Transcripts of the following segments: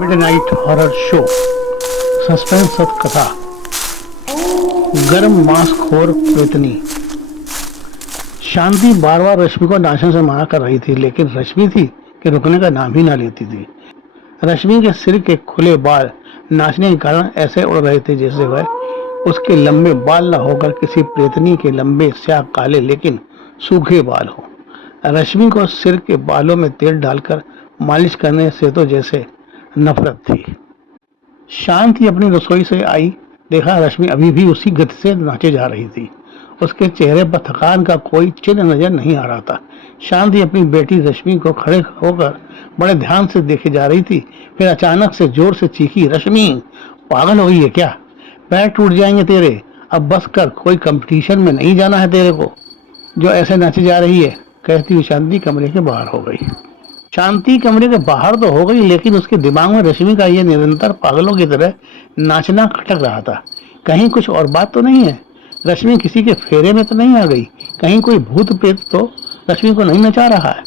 Midnight horror show, suspense कथा, गर्म मांसखोर प्रेतनी। शांति बार बार रश्मि को नाचने से मना कर रही थी, लेकिन रश्मि थी कि रुकने का नाम ही ना लेती थी। रश्मि के सिर के खुले बाल नाचने के कारण ऐसे उड़ रहे थे जैसे वह उसके लंबे बाल न होकर किसी प्रेतनी के लंबे स्याह काले लेकिन सूखे बाल हो। रश्मि को सिर के बालों में तेल डालकर मालिश करने से तो जैसे नफरत थी। शांति अपनी रसोई से आई, देखा रश्मि अभी भी उसी गति से नाचे जा रही थी। उसके चेहरे पर थकान का कोई चिन्ह नजर नहीं आ रहा था। शांति अपनी बेटी रश्मि को खड़े होकर बड़े ध्यान से देखे जा रही थी। फिर अचानक से जोर से चीखी, रश्मि पागल हो गई है क्या? पैर टूट जाएंगे तेरे। अब बस कर, कोई कंपटीशन में नहीं जाना है तेरे को जो ऐसे नाची जा रही है। कहती हुई शांति कमरे के बाहर हो गई। शांति कमरे के बाहर तो हो गई, लेकिन उसके दिमाग में रश्मि का ये निरंतर पागलों की तरह नाचना खटक रहा था। कहीं कुछ और बात तो नहीं है? रश्मि किसी के फेरे में तो नहीं आ गई? कहीं कोई भूत प्रेत तो रश्मि को नहीं नचा रहा है?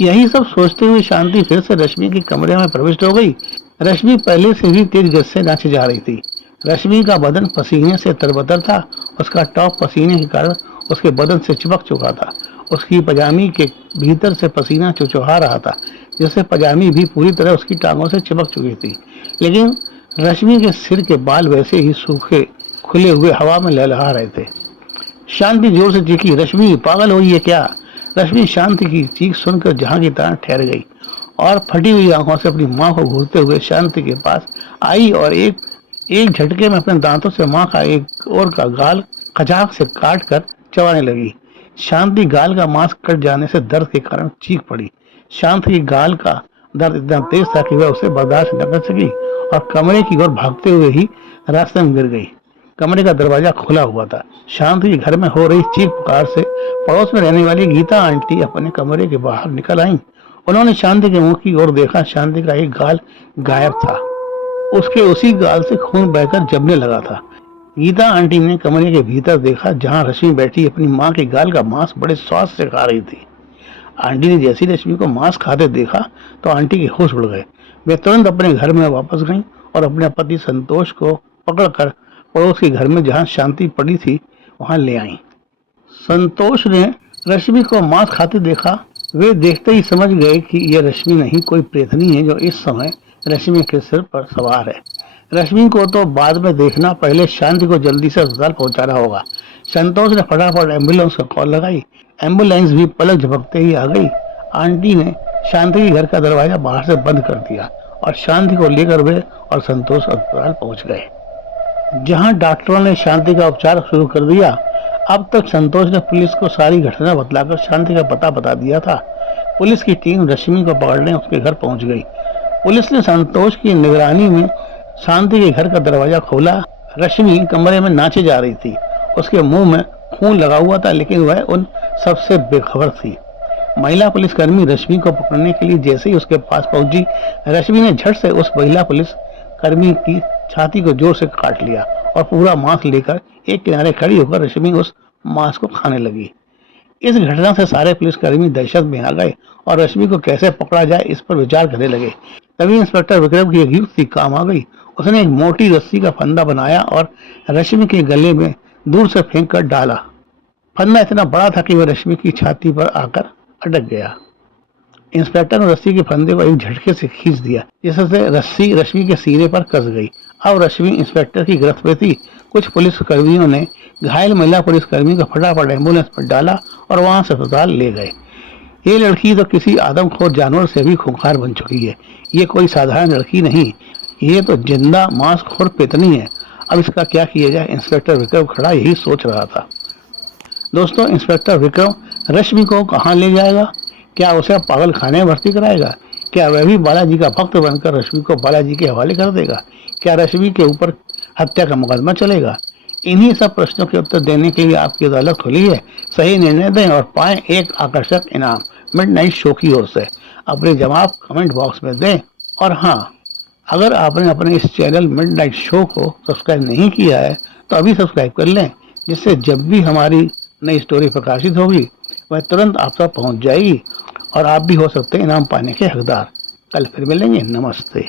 यही सब सोचते हुए शांति फिर से रश्मि के कमरे में प्रविष्ट हो गई। रश्मि पहले से भी तेज गति से नाचे जा रही थी। रश्मि का बदन पसीने से तरबतर था। उसका टॉप पसीने के कारण उसके बदन से चिपक चुका था। उसकी पजामी के भीतर से पसीना चुचुहा रहा था, जैसे पजामी भी पूरी तरह उसकी टांगों से चिपक चुकी थी। लेकिन रश्मि के सिर के बाल वैसे ही सूखे खुले हुए हवा में लहलहा रहे थे। शांति जोर से चीखी, रश्मि पागल हुई है क्या? रश्मि शांति की चीख सुनकर जहां की तहां ठहर गई और फटी हुई आंखों से अपनी माँ को घूरते हुए शांति के पास आई और एक झटके में अपने दांतों से माँ का एक और का गाल खचाक से काट कर चबाने लगी। शांति गाल का मांस कट जाने से दर्द के कारण चीख पड़ी। शांति की गाल का दर्द इतना तेज था कि वह उसे बर्दाश्त न कर सकी और कमरे की ओर भागते हुए ही रास्ते में गिर गई। कमरे का दरवाजा खुला हुआ था। शांति के घर में हो रही चीख पुकार से पड़ोस में रहने वाली गीता आंटी अपने कमरे के बाहर निकल आईं। उन्होंने शांति के मुंह की ओर देखा। शांति का एक गाल गायब था। उसके उसी गाल से खून बहकर जमने लगा था। गीता आंटी ने कमरे के भीतर देखा, जहां रश्मि बैठी अपनी माँ के गाल का मांस बड़े स्वाद से खा रही थी। आंटी ने जैसी रश्मि को मांस खाते देखा तो आंटी के होश उड़ गए। वे तुरंत अपने घर में वापस गईं और अपने पति संतोष को पकड़कर पड़ोस के घर में जहां शांति पड़ी थी वहां ले आईं। संतोष ने रश्मि को मांस खाते देखा। वे देखते ही समझ गए कि यह रश्मि नहीं, कोई प्रेतनी है जो इस समय रश्मि के सिर पर सवार है। रश्मि को तो बाद में देखना, पहले शांति को जल्दी से अस्पताल पहुंचाना होगा। संतोष ने फटाफट एम्बुलेंस को कॉल लगाई। एम्बुलेंस भी पलक झपकते ही आ गई। आंटी ने शांति के घर का दरवाजा बाहर से बंद कर दिया और शांति को लेकर वे और संतोष अस्पताल पहुंच गए, जहां डॉक्टरों ने शांति का उपचार शुरू कर दिया। अब तक संतोष ने पुलिस को सारी घटना बतलाकर शांति का पता बता दिया था। पुलिस की टीम रश्मि को पकड़ने उसके घर पहुंच गई। पुलिस ने संतोष की निगरानी में शांति के घर का दरवाजा खोला। रश्मि कमरे में नाचे जा रही थी। उसके मुंह में खून लगा हुआ था, लेकिन वह उन सबसे बेखबर थी। महिला पुलिसकर्मी रश्मि को पकड़ने के लिए जैसे ही उसके पास पहुंची, रश्मि ने झट से उस महिला पुलिसकर्मी की छाती को जोर से काट लिया और पूरा मांस लेकर एक किनारे खड़ी होकर रश्मि उस मांस को खाने लगी। इस घटना से सारे पुलिसकर्मी दहशत में आ गए और रश्मि को कैसे पकड़ा जाए इस पर विचार करने लगे। तभी इंस्पेक्टर विक्रम की एक युक्ति काम आ गई। उसने एक मोटी रस्सी का फंदा बनाया और रश्मि के गले में दूर से फेंक कर डाला। फंदा इतना बड़ा था कि वह रश्मि की छाती पर आकर अटक गया। इंस्पेक्टर ने रस्सी के फंदे को एक झटके से खींच दिया, जिससे रस्सी रश्मि के सीने पर कस गई। अब रश्मि इंस्पेक्टर की गिरफ्त में थी। कुछ पुलिसकर्मियों ने घायल महिला पुलिसकर्मी को फटाफट एम्बुलेंस पर डाला और वहां से अस्पताल ले गए। ये लड़की तो किसी आदमखोर जानवर से भी खूंखार बन चुकी है। ये कोई साधारण लड़की नहीं, ये तो जिंदा मांसखोर प्रेतनी है। अब इसका क्या किया जाए? इंस्पेक्टर विक्रम खड़ा यही सोच रहा था। दोस्तों, इंस्पेक्टर विक्रम रश्मि को कहाँ ले जाएगा? क्या उसे पागल खाने में भर्ती कराएगा? क्या वह भी बालाजी का भक्त बनकर रश्मि को बालाजी के हवाले कर देगा? क्या रश्मि के ऊपर हत्या का मुकदमा चलेगा? इन्हीं सब प्रश्नों के उत्तर देने के लिए आपकी अदालत खुली है। सही निर्णय दें और पाएं एक आकर्षक इनाम मिडनाइट शो की ओर से। अपने जवाब कमेंट बॉक्स में दें। और हाँ, अगर आपने अपने इस चैनल मिडनाइट शो को सब्सक्राइब नहीं किया है तो अभी सब्सक्राइब कर लें, जिससे जब भी हमारी नई स्टोरी प्रकाशित होगी वह तुरंत आप तक पहुंच जाएगी और आप भी हो सकते हैं इनाम पाने के हकदार। कल फिर मिलेंगे। नमस्ते।